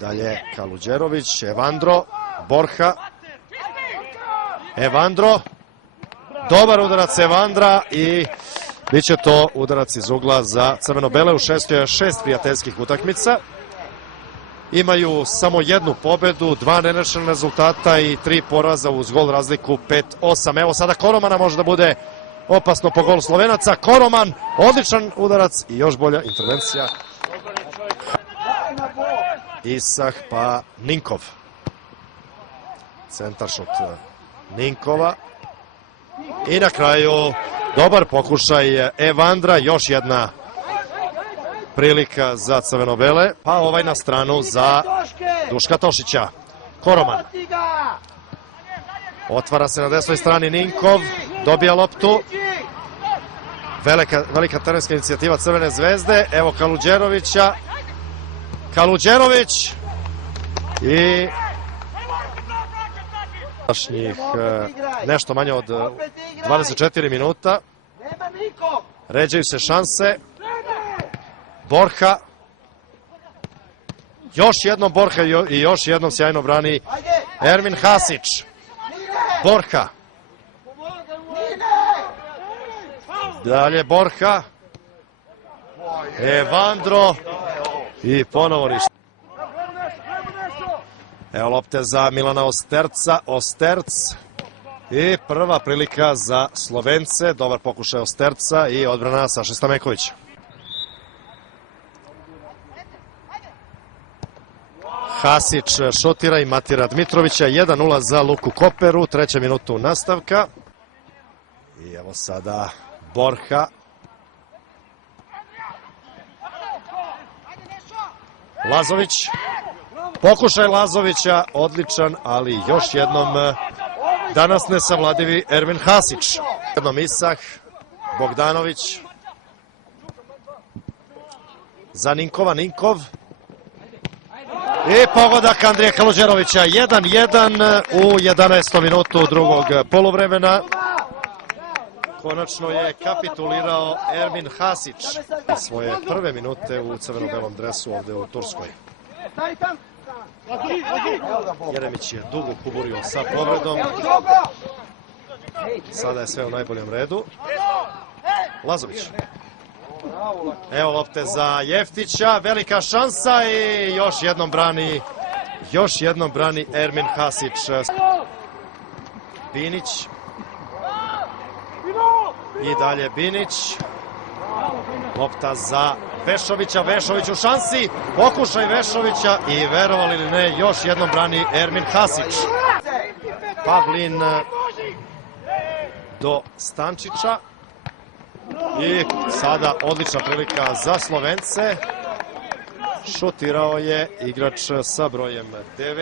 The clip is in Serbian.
dalje Kaluđerović, Evandro, Borja. Evandro. Dobar udarac Evandra i bit će to udarac iz ugla za crveno-bele. U šestoj je 6 prijateljskih utakmica. Imaju samo jednu pobedu, 2 nerešena rezultata i 3 poraza uz gol razliku 5-8. Evo sada Koromana, može da bude opasno po golu Slovenaca. Koroman, odličan udarac i još bolja intervencija. Isah pa Ninkov. Centaršut Ninkova. I na kraju dobar pokušaj Evandra, još jedna prilika za crveno-bele, pa ovaj na stranu za Duška Tošića. Koroman. Otvara se na desnoj strani Ninkov, dobija loptu. Velika terenska inicijativa Crvene zvezde. Evo Kaluđerovića. Kaluđerović i nešto manje od 24 minuta. Ređaju se šanse. Borja. Još jednom Borja i još jednom sjajno brani Ermin Hasić. Borja. Dalje Borja. Evandro. I ponovo ništa. Evo lopte za Milana Osterca. Osterc. I prva prilika za Slovence. Dobar pokušaj Osterca i odbrana Saše Stamekovića. Hasić šutira i matira Dmitrovića. 1-0 za Luku Koperu. 3. minuta nastavka. I evo sada Borja. Lazović. Pokušaj Lazovića, odličan, ali još jednom danas nesavladivi Ermin Hasić. Jednom Isah, Bogdanović. Za Ninkova, Ninkov. I pogodak Andrija Kaluđerovića. 1-1 u 11. minutu drugog poluvremena. Konačno je kapitulirao Ermin Hasić svoje prve minute u crveno-belom dresu ovde u Turskoj. Jeremić je dugo kuburio sa povredom. Sada je sve u najboljem redu. Lazović. Evo lopte za Jeftića. Velika šansa i još jednom brani Ermin Hasić. Binić. I dalje Binić. Lopta za Vešovića. Vešović u šansi. Pokušaj Vešovića i verovali ili ne, još jednom brani Ermin Hasić. Pavlin do Stančića. I sada odlična prilika za Slovence. Šutirao je igrač sa brojem 9.